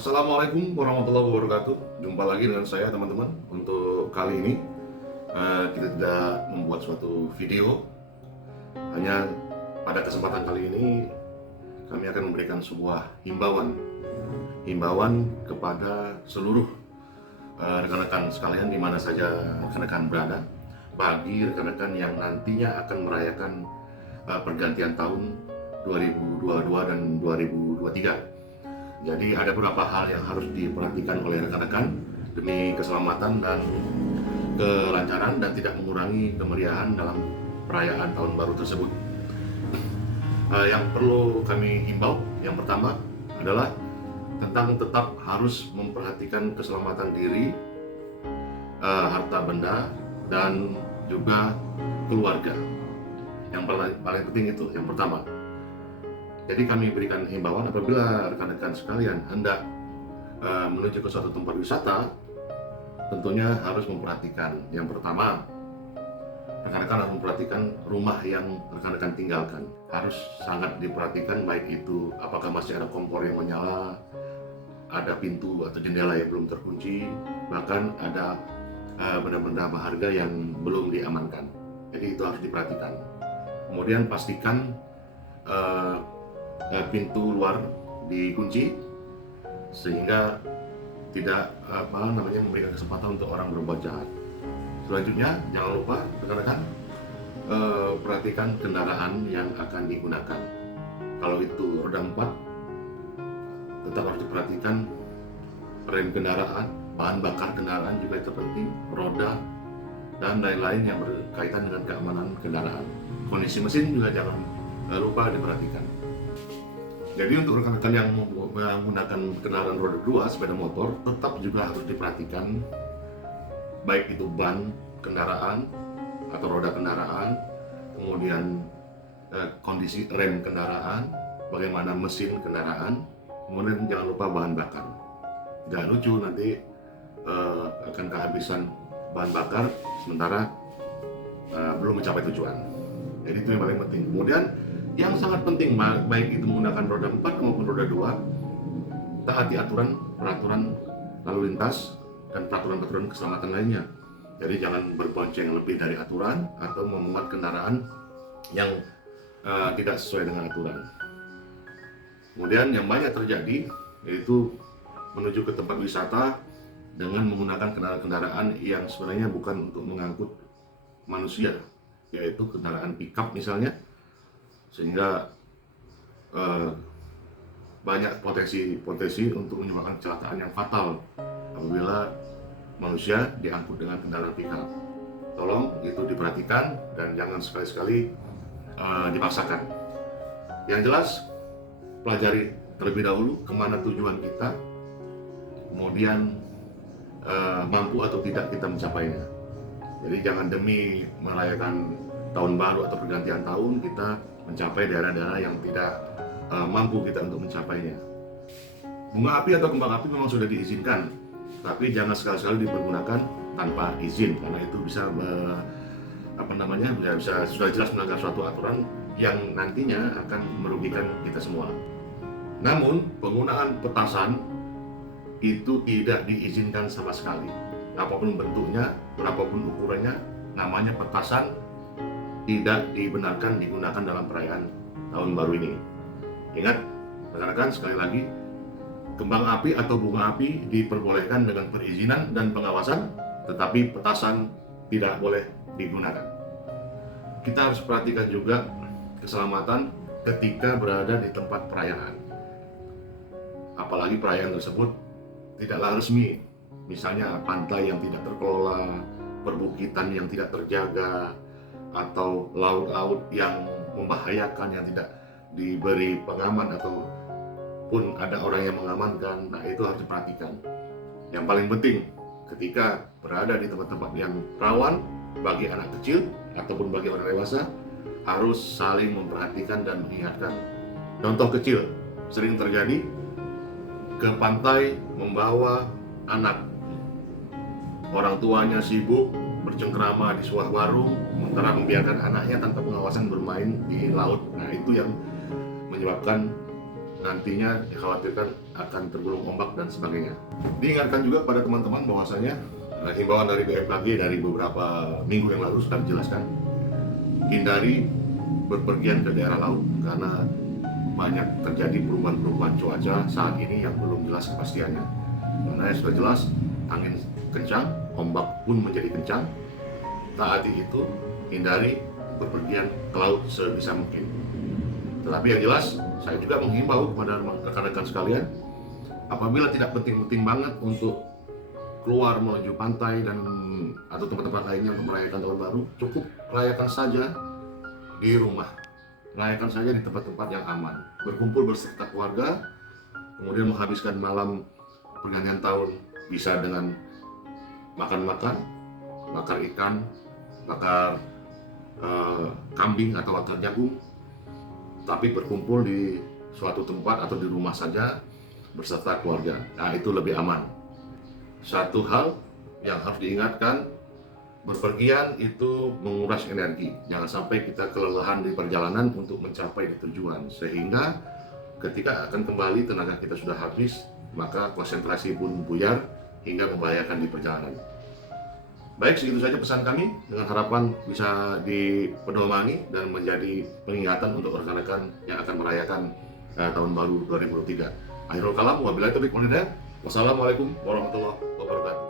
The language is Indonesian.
Assalamualaikum warahmatullahi wabarakatuh. Jumpa lagi dengan saya teman-teman. Untuk kali ini kita tidak membuat suatu video. Hanya pada kesempatan kali ini kami akan memberikan sebuah himbauan kepada seluruh rekan-rekan sekalian di mana saja rekan-rekan berada, bagi rekan-rekan yang nantinya akan merayakan pergantian tahun 2022 dan 2023. Jadi ada beberapa hal yang harus diperhatikan oleh rekan-rekan demi keselamatan dan kelancaran dan tidak mengurangi kemeriahan dalam perayaan tahun baru tersebut. Yang perlu kami himbau, yang pertama adalah tentang tetap harus memperhatikan keselamatan diri, harta benda, dan juga keluarga. Yang paling penting itu yang pertama. Jadi kami berikan himbauan apabila rekan-rekan sekalian hendak menuju ke suatu tempat wisata, tentunya harus memperhatikan. Yang pertama, rekan-rekan harus memperhatikan rumah yang rekan-rekan tinggalkan. Harus sangat diperhatikan, baik itu apakah masih ada kompor yang menyala, ada pintu atau jendela yang belum terkunci, bahkan ada benda-benda berharga yang belum diamankan. Jadi itu harus diperhatikan. Kemudian pastikan pintu luar dikunci sehingga tidak memberikan kesempatan untuk orang berbuat jahat. Selanjutnya, jangan lupa rekan-rekan perhatikan kendaraan yang akan digunakan. Kalau itu roda 4, tetap harus diperhatikan rem kendaraan, bahan bakar kendaraan juga itu penting, roda, dan lain-lain yang berkaitan dengan keamanan kendaraan. Kondisi mesin juga jangan lupa diperhatikan. Jadi untuk rekan-rekan yang menggunakan kendaraan roda 2, sepeda motor, tetap juga harus diperhatikan baik itu ban kendaraan atau roda kendaraan, kemudian kondisi rem kendaraan, bagaimana mesin kendaraan, kemudian jangan lupa bahan bakar. Tidak lucu nanti akan kehabisan bahan bakar sementara belum mencapai tujuan. Jadi itu yang paling penting. Kemudian yang sangat penting, baik itu menggunakan roda 4 maupun roda 2, taati peraturan lalu lintas dan peraturan keselamatan lainnya. Jadi jangan berbonceng lebih dari aturan atau memuat kendaraan yang tidak sesuai dengan aturan. Kemudian yang banyak terjadi yaitu menuju ke tempat wisata dengan menggunakan kendaraan yang sebenarnya bukan untuk mengangkut manusia, yaitu kendaraan pickup misalnya, sehingga banyak potensi untuk menyebabkan kecelakaan yang fatal apabila manusia diangkut dengan kendaraan pickup. Tolong itu diperhatikan dan jangan sekali-sekali dipaksakan. Yang jelas, pelajari terlebih dahulu kemana tujuan kita, kemudian mampu atau tidak kita mencapainya. Jadi jangan demi merayakan tahun baru atau pergantian tahun kita mencapai daerah-daerah yang tidak mampu kita untuk mencapainya. Bunga api atau kembang api memang sudah diizinkan, tapi jangan sekali-sekali dipergunakan tanpa izin, karena itu bisa bisa sudah jelas melanggar suatu aturan yang nantinya akan merugikan kita semua. Namun penggunaan petasan itu tidak diizinkan sama sekali. Apapun bentuknya, berapapun ukurannya, namanya petasan tidak dibenarkan digunakan dalam perayaan tahun baru ini. Ingat, rekan-rekan, sekali lagi, kembang api atau bunga api diperbolehkan dengan perizinan dan pengawasan, tetapi petasan tidak boleh digunakan. Kita harus perhatikan juga keselamatan ketika berada di tempat perayaan. Apalagi perayaan tersebut tidaklah resmi, misalnya pantai yang tidak terkelola, perbukitan yang tidak terjaga, atau laut-laut yang membahayakan yang tidak diberi pengaman ataupun ada orang yang mengamankan. Nah, itu harus diperhatikan. Yang paling penting ketika berada di tempat-tempat yang rawan bagi anak kecil ataupun bagi orang dewasa, harus saling memperhatikan dan mengingatkan. Contoh kecil sering terjadi, ke pantai membawa anak, orang tuanya sibuk bercengkrama di sebuah warung, sementara membiarkan anaknya tanpa pengawasan bermain di laut. Nah, itu yang menyebabkan nantinya dikhawatirkan akan tergulung ombak dan sebagainya. Diingatkan juga pada teman-teman bahwasanya himbauan dari BMKG dari beberapa minggu yang lalu sudah dijelaskan, hindari berpergian ke daerah laut karena banyak terjadi perubahan-perubahan cuaca saat ini yang belum jelas kepastiannya. Karena sudah jelas angin kencang, ombak pun menjadi kencang. Taati itu, hindari berpergian ke laut sebisa mungkin. Tetapi yang jelas, saya juga menghimbau kepada rekan-rekan sekalian, apabila tidak penting-penting banget untuk keluar menuju pantai dan atau tempat-tempat lainnya untuk merayakan tahun baru, cukup rayakan saja di rumah. Rayakan saja di tempat-tempat yang aman. Berkumpul beserta keluarga, kemudian menghabiskan malam pergantian tahun bisa dengan makan-makan, bakar ikan, bakar kambing atau bakar jagung, tapi berkumpul di suatu tempat atau di rumah saja beserta keluarga. Nah, itu lebih aman. Satu hal yang harus diingatkan, berpergian itu menguras energi. Jangan sampai kita kelelahan di perjalanan untuk mencapai tujuan, sehingga ketika akan kembali tenaga kita sudah habis, maka konsentrasi pun buyar hingga membahayakan di perjalanan. Baik, segitu saja pesan kami, dengan harapan bisa dipedomani dan menjadi peningatan untuk rekan-rekan yang akan merayakan tahun baru 2023. Akhirul kalam, wabillahi taufiq wal hidayah. Wassalamualaikum warahmatullahi wabarakatuh.